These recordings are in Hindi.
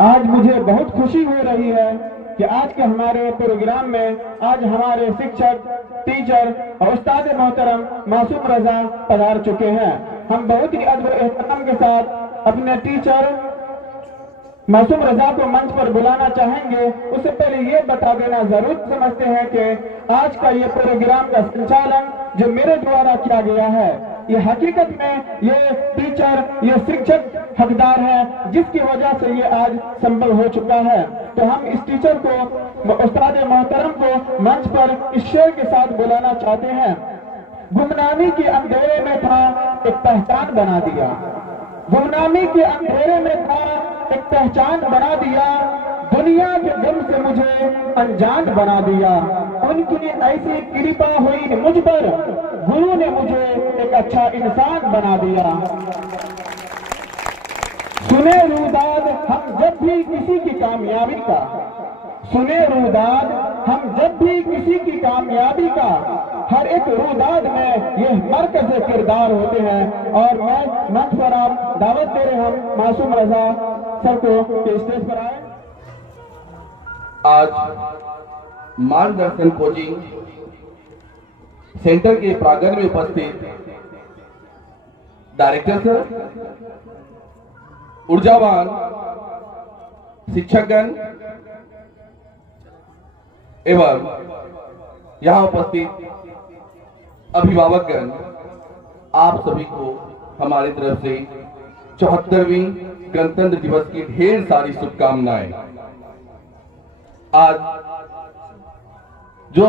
आज मुझे बहुत खुशी हो रही है कि आज के हमारे प्रोग्राम में आज हमारे शिक्षक, टीचर और उस्ताद मोहतरम मासूम रजा पधार चुके हैं। हम बहुत ही अदब एहतराम के साथ अपने टीचर मासूम रजा को मंच पर बुलाना चाहेंगे। उससे पहले ये बता देना जरूर समझते हैं कि आज का ये प्रोग्राम का संचालन जो मेरे द्वारा किया गया है, ये हकीकत में ये टीचर, ये शिक्षक हकदार है, जिसकी वजह से ये आज संभव हो चुका है। तो हम इस टीचर को, उस्ताद मोहतरम को मंच पर इस शेर के साथ बुलाना चाहते हैं। गुमनामी के अंधेरे में था, एक पहचान बना दिया। गुमनामी के अंधेरे में था, एक पहचान बना दिया। दुनिया के गम से मुझे अनजान बना दिया। उनकी ऐसी कृपा हुई मुझ पर, गुरु ने मुझे एक अच्छा इंसान बना दिया। सुने रूदाद हम जब भी किसी की कामयाबी का, सुने रूदाद हम जब भी किसी की कामयाबी का, हर एक रूदाद में ये मरकज़ किरदार होते हैं। और मैं मंच पर आप दावत दे रहे हम मासूम रजा सर को कि स्टेज पर आए। आज मार्गदर्शन कोचिंग सेंटर के प्रांगण में उपस्थित डायरेक्टर सर, ऊर्जावान शिक्षकगण एवं यहां उपस्थित अभिभावकगण, आप सभी को हमारी तरफ से 74वीं गणतंत्र दिवस की ढेर सारी शुभकामनाएं। आज जो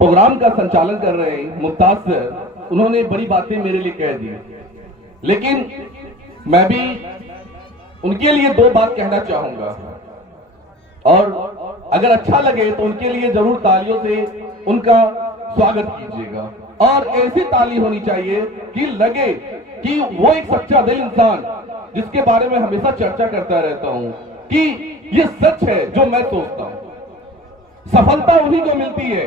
प्रोग्राम का संचालन कर रहे हैं मुमताज सर, उन्होंने बड़ी बातें मेरे लिए कह दी, लेकिन मैं भी उनके लिए दो बात कहना चाहूंगा। और अगर अच्छा लगे तो उनके लिए जरूर तालियों से उनका स्वागत कीजिएगा। और ऐसी ताली होनी चाहिए कि लगे कि वो एक सच्चा दिल इंसान, जिसके बारे में हमेशा चर्चा करता रहता हूं कि ये सच है जो मैं सोचता हूं। सफलता उन्हीं को मिलती है,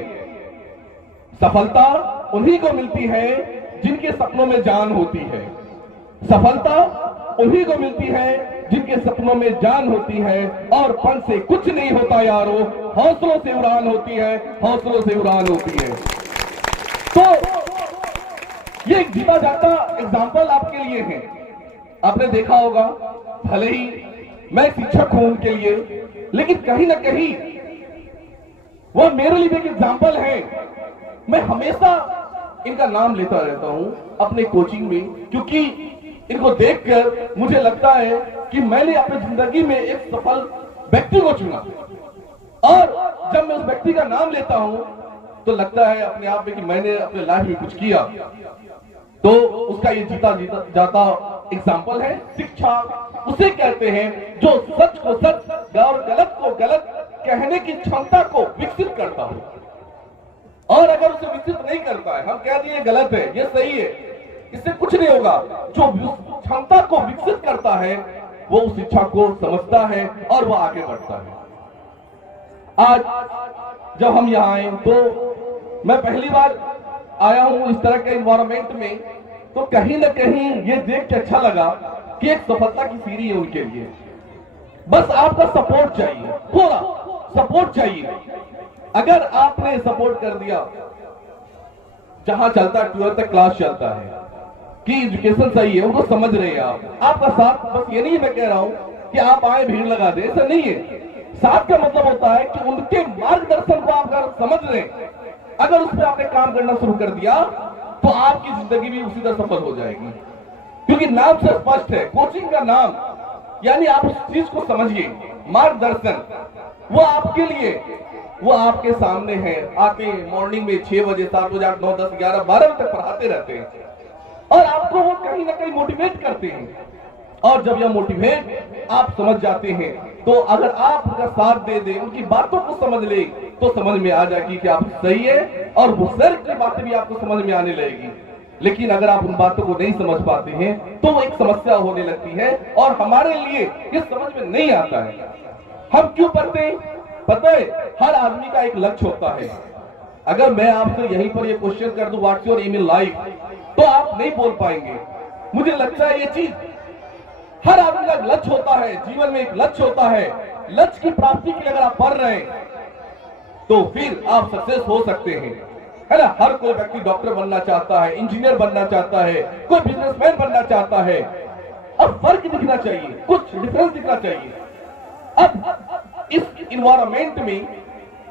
सफलता उन्हीं को मिलती है जिनके सपनों में जान होती है। सफलता उन्हीं को मिलती है जिनके सपनों में जान होती है। और पन से कुछ नहीं होता यारो, हौसलों से उड़ान होती है, हौसलों से उड़ान होती है। तो ये एक जीता जाता एग्जाम्पल आपके लिए है। आपने देखा होगा, भले ही मैं शिक्षक हूं उनके लिए, लेकिन कहीं ना कहीं वो मेरे लिए एक एग्जाम्पल है। मैं हमेशा इनका नाम लेता रहता हूं अपने कोचिंग में, क्योंकि इनको देखकर मुझे लगता है कि मैंने अपनी जिंदगी में एक सफल व्यक्ति को चुना। और जब मैं उस व्यक्ति का नाम लेता हूं तो लगता है अपने आप में कि मैंने अपने लाइफ में कुछ किया। तो उसका ये जीता जाता एग्जाम्पल है। शिक्षा उसे कहते हैं जो सच को सच और गलत को गलत कहने की क्षमता को विकसित करता हो। और अगर उसे विकसित नहीं करता है, हम कह दिए गलत है, ये सही है, इससे कुछ नहीं होगा। जो क्षमता को विकसित करता है वो उस शिक्षा को समझता है और वह आगे बढ़ता है। आज जब हम यहाँ आए तो मैं पहली बार आया हूं इस तरह के एनवायरनमेंट में, तो कहीं ना कहीं ये देख के अच्छा लगा कि एक सफलता की सीढ़ी है उनके लिए। बस आपका सपोर्ट चाहिए, थोड़ा सपोर्ट चाहिए। अगर आपने सपोर्ट कर दिया, जहां चलता है 12th तक क्लास चलता है कि एजुकेशन सही है, उनको समझ रहे हैं आप, आपका साथ। बस ये नहीं मैं कह रहा हूं कि आप आए भीड़ लगा दे, ऐसा नहीं है। साथ का मतलब होता है कि उनके मार्गदर्शन को आप अगर समझ रहे हैं, अगर उस पर आपने काम करना शुरू कर दिया तो आपकी जिंदगी भी उसी तरह सफल हो जाएगी। क्योंकि नाम से स्पष्ट है, कोचिंग का नाम, यानी आप उस चीज को समझिए। मार्गदर्शन वो आपके लिए, वो आपके सामने है। आते मॉर्निंग में 6 बजे, 7 बजे, 8, 9, 10, 11, 12 बजे तक पढ़ाते रहते हैं और आपको वो कहीं ना कहीं मोटिवेट करते हैं। और जब यह मोटिवेट आप समझ जाते हैं तो अगर आप उनका साथ दे दें, उनकी बातों को समझ ले, तो समझ में आ जाएगी कि आप सही है और वो सर की बातें भी आपको समझ में आने लगेगी। लेकिन अगर आप उन बातों को नहीं समझ पाते हैं तो वो एक समस्या होने लगती है और हमारे लिए ये समझ में नहीं आता है। हम क्यों पढ़ते हैं? पता है, हर आदमी का एक लक्ष्य होता है। अगर मैं आपसे यहीं पर ये क्वेश्चन कर दूं what's your aim in life, तो आप नहीं बोल पाएंगे। मुझे लगता है ये चीज हर आदमी का एक लक्ष्य होता है, जीवन में एक लक्ष्य होता है। लक्ष्य की प्राप्ति के लिए अगर आप पढ़ रहे हैं तो फिर आप सक्सेस हो सकते हैं, है ना। हर कोई व्यक्ति डॉक्टर बनना चाहता है, इंजीनियर बनना चाहता है, कोई बिजनेसमैन बनना चाहता है। अब फर्क दिखना चाहिए, कुछ डिफरेंस दिखना चाहिए। अब इस इन्वायरमेंट में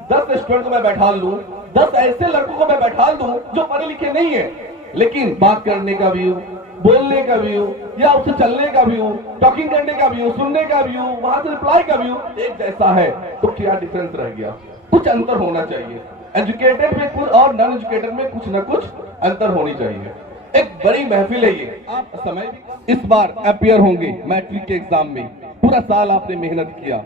10 स्टूडेंट को मैं बैठा लूं, 10 ऐसे लड़कों को मैं बैठा दूं जो पढ़े लिखे नहीं है, लेकिन बात करने का व्यू, बोलने का व्यू, या उससे चलने का व्यू, टॉकिंग करने का व्यू, सुनने का व्यू, वहां से रिप्लाई का व्यू एक जैसा है, तो क्या डिफरेंस रह गया? कुछ अंतर होना चाहिए। एजुकेटेड में कुछ और नॉन एजुकेटेड में कुछ ना कुछ अंतर होनी चाहिए। एक बड़ी महफिल है ये। आप समय इस बार अपीयर होंगे मैट्रिक के एग्जाम में। पूरा साल आपने मेहनत किया,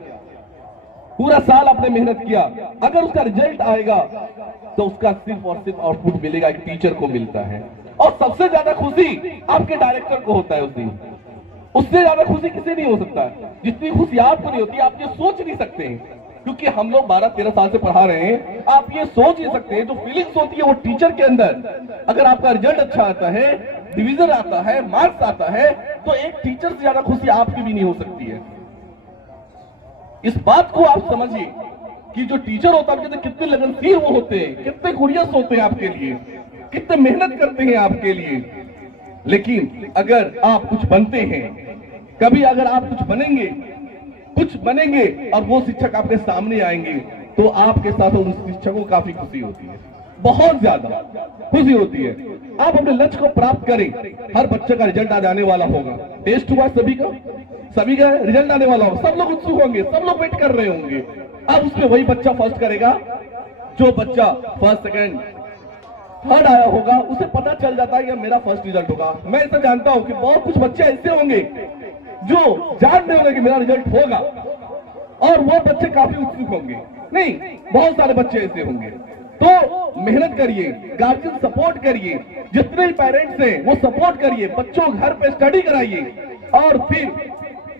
पूरा साल आपने मेहनत किया। अगर उसका रिजल्ट आएगा तो उसका सिर्फ और सिर्फ आउटपुट मिलेगा, एक टीचर को मिलता है। और सबसे ज्यादा खुशी आपके डायरेक्टर को होता है उस दिन। उससे ज्यादा खुशी किसी नहीं हो सकता। जितनी खुशी आपको नहीं होती, आप ये सोच नहीं सकते हैं, क्योंकि हम लोग 12-13 साल से पढ़ा रहे हैं। आप ये सोच नहीं सकते हैं जो फीलिंग्स होती है वो टीचर के अंदर। अगर आपका रिजल्ट अच्छा आता है, डिवीजन आता है, मार्क्स आता है, तो एक टीचर से ज्यादा खुशी आपकी भी नहीं हो सकती है। इस बात को आप समझिए कि जो टीचर होता है कितने लगनशील वो होते हैं, कितने कुरियस होते हैं आपके लिए, कितने मेहनत करते हैं आपके लिए। लेकिन अगर आप कुछ बनते हैं, कभी अगर आप कुछ बनेंगे और वो शिक्षक आपके सामने आएंगे, तो आपके साथ उन शिक्षकों को काफी खुशी होती है, बहुत ज्यादा खुशी होती है। आप अपने लक्ष्य को प्राप्त करें। हर बच्चे का रिजल्ट आज आने वाला होगा, टेस्ट हुआ सभी का रिजल्ट आने वाला होगा, सब लोग उत्सुक होंगे, सब लोग वेट कर रहे होंगे। अब उसमें वही बच्चा फर्स्ट करेगा, जो बच्चा फर्स्ट, सेकंड, थर्ड आया होगा, उसे पता चल जाता है कि मेरा फर्स्ट रिजल्ट होगा। मैं ऐसा जानता हूं कि बहुत कुछ बच्चे ऐसे होंगे जो जान रहे होंगे कि मेरा रिजल्ट होगा, और वो बच्चे काफी उत्सुक होंगे। नहीं, बहुत सारे बच्चे ऐसे होंगे। तो मेहनत करिए, गार्जियन सपोर्ट करिए, जितने भी पेरेंट्स हैं वो सपोर्ट करिए, बच्चों को घर पे स्टडी कराइए। और फिर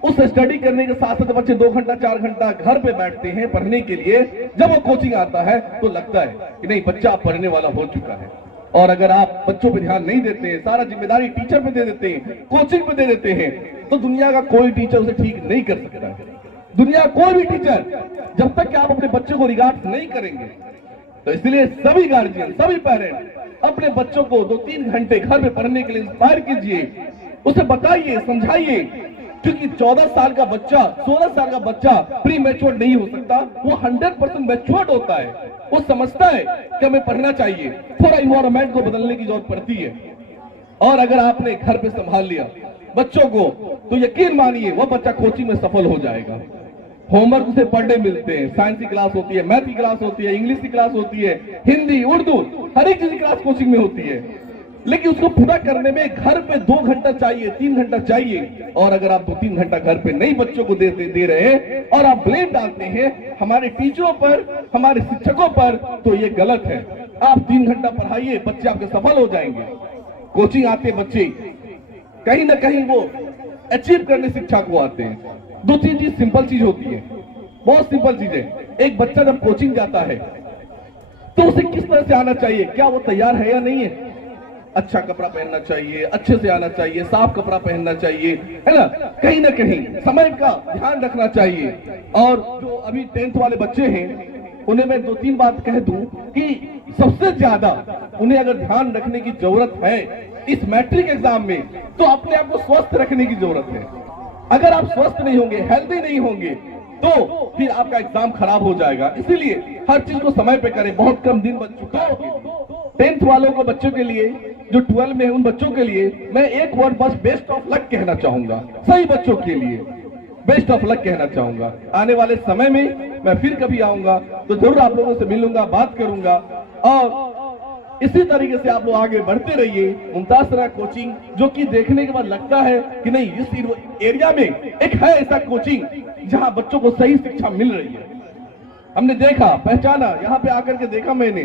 उस स्टडी करने के साथ साथ बच्चे 2 घंटा 4 घंटा घर पे बैठते हैं पढ़ने के लिए। जब वो कोचिंग आता है तो लगता है कि नहीं, बच्चा पढ़ने वाला हो चुका है। और अगर आप बच्चों पे ध्यान नहीं देते हैं, सारा जिम्मेदारी टीचर पे दे देते हैं, कोचिंग पे दे देते हैं, तो दुनिया का कोई टीचर उसे ठीक नहीं कर सकता है। दुनिया कोई भी टीचर, जब तक कि आप अपने बच्चे को रिगार्ड नहीं करेंगे। तो इसलिए सभी गार्जियन, सभी पेरेंट्स अपने बच्चों को 2-3 घंटे घर में पढ़ने के लिए इंस्पायर कीजिए, उसे बताइए, समझाइए। क्योंकि 14 साल का बच्चा, 16 साल का बच्चा प्री मैच्योर नहीं हो सकता, वो 100% मैच्योर्ड होता है। वो समझता है कि हमें पढ़ना चाहिए, थोड़ा इन्वायरमेंट को बदलने की जरूरत पड़ती है। और अगर आपने घर पे संभाल लिया बच्चों को, तो यकीन मानिए वो बच्चा कोचिंग में सफल हो जाएगा। होमवर्क उसे पढ़ने मिलते हैं, साइंस की क्लास होती है, मैथ की क्लास होती है, इंग्लिश की क्लास होती है, हिंदी, उर्दू, हर एक चीज की क्लास कोचिंग में होती है। लेकिन उसको पूरा करने में घर पे 2 घंटा चाहिए, 3 घंटा चाहिए। और अगर आप 2-3 घंटा घर पे नहीं बच्चों को दे रहे हैं और आप ब्लेम डालते हैं हमारे टीचरों पर, हमारे शिक्षकों पर, तो ये गलत है। आप 3 घंटा पढ़ाइए, बच्चे आपके सफल हो जाएंगे। कोचिंग आते बच्चे कहीं ना कहीं वो अचीव करने शिक्षा को आते हैं। 2-3 चीज सिंपल चीज होती है, बहुत सिंपल चीज है। एक बच्चा जब कोचिंग जाता है तो उसे किस तरह से आना चाहिए, क्या वो तैयार है या नहीं है? अच्छा कपड़ा पहनना चाहिए, अच्छे से आना चाहिए, साफ कपड़ा पहनना चाहिए, है ना। कहीं ना कहीं समय का ध्यान रखना चाहिए। और जो अभी 10th वाले बच्चे हैं, उन्हें मैं 2-3 बात कह दूं कि सबसे ज्यादा उन्हें अगर ध्यान रखने की जरूरत है इस मैट्रिक एग्जाम में, तो अपने आप को स्वस्थ रखने की जरूरत है। अगर आप स्वस्थ नहीं होंगे, हेल्दी नहीं होंगे, तो फिर आपका एग्जाम खराब हो जाएगा। इसीलिए हर चीज को समय पे करें। बहुत कम दिन बच चुका है 10th वालों को, बच्चों के लिए, जो 12 में है उन बच्चों के लिए मैं एक वर्ड बस बेस्ट ऑफ लक कहना चाहूंगा। सही बच्चों के लिए बेस्ट ऑफ लक कहना चाहूंगा। आने वाले समय में मैं फिर कभी आऊंगा तो जरूर आप लोगों से मिलूंगा, बात करूंगा। और इसी तरीके से आप लोग आगे बढ़ते रहिए। मुमताज सरा कोचिंग, जो कि देखने के बाद लगता है कि नहीं, इस एरिया में एक है ऐसा कोचिंग जहां बच्चों को सही शिक्षा मिल रही है। हमने देखा, पहचाना, यहाँ पे आकर के देखा मैंने,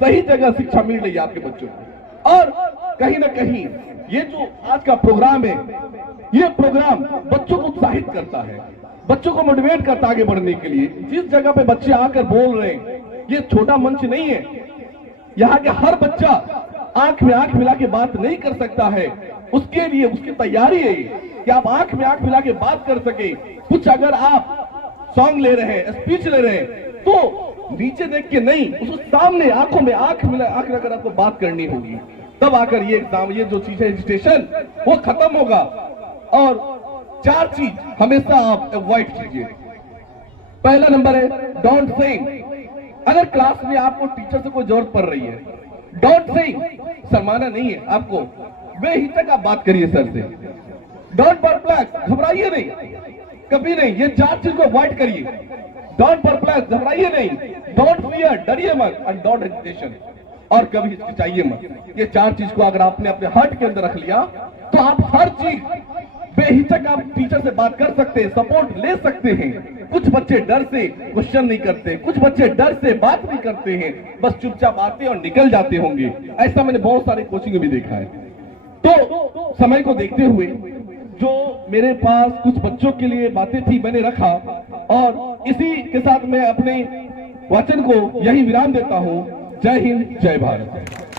सही जगह शिक्षा मिल रही है आपके बच्चों को। और कहीं ना कहीं ये जो आज का प्रोग्राम है, ये प्रोग्राम बच्चों को उत्साहित करता है, बच्चों को मोटिवेट करता है आगे बढ़ने के लिए। जिस जगह पे बच्चे आकर बोल रहे हैं, ये छोटा मंच नहीं है। यहाँ के हर बच्चा आंख में आंख मिला के बात नहीं कर सकता है, उसके लिए उसकी तैयारी है। कि आप आंख में आंख मिला के बात कर सके। कुछ अगर आप सॉन्ग ले रहे हैं, स्पीच ले रहे हैं, तो नीचे देख के नहीं, उसको सामने आंखों में आंख मिला आंख लगाकर आपको बात करनी होगी। तब आकर ये एग्जाम, ये जो चीज है एजुकेशन, वो खत्म होगा। और 4 चीज हमेशा आप अवॉइड कीजिए। पहला नंबर है डोंट सिंग। अगर क्लास में आपको टीचर से कोई जरूरत पड़ रही है, डोंट सिंग, शर्माना नहीं है आपको, बेहिचक आप बात करिए सर से। डोंट परप्लेक्स, घबराइए नहीं, कभी नहीं। ये 4 चीज को अवॉइड करिए। डोंट परप्लेक्स, घबराइए नहीं। डोंट फियर, डरिए मत। एंड डोंट हेजिटेशन, और कभी हिचकिचाइए मत। ये 4 चीज को अगर आपने अपने हार्ट के अंदर रख लिया, तो आप हर चीज बेहिचक आप टीचर से बात कर सकते हैं, सपोर्ट ले सकते हैं। कुछ बच्चे डर से क्वेश्चन नहीं करते, कुछ बच्चे डर से बात नहीं करते हैं, बस चुपचाप आते और निकल जाते होंगे। ऐसा मैंने बहुत सारे कोचिंग में भी देखा है। तो समय को देखते हुए जो मेरे पास कुछ बच्चों के लिए बातें थी मैंने रखा, और इसी के साथ मैं अपने वचन को यही विराम देता हूं। जय हिंद, जय भारत।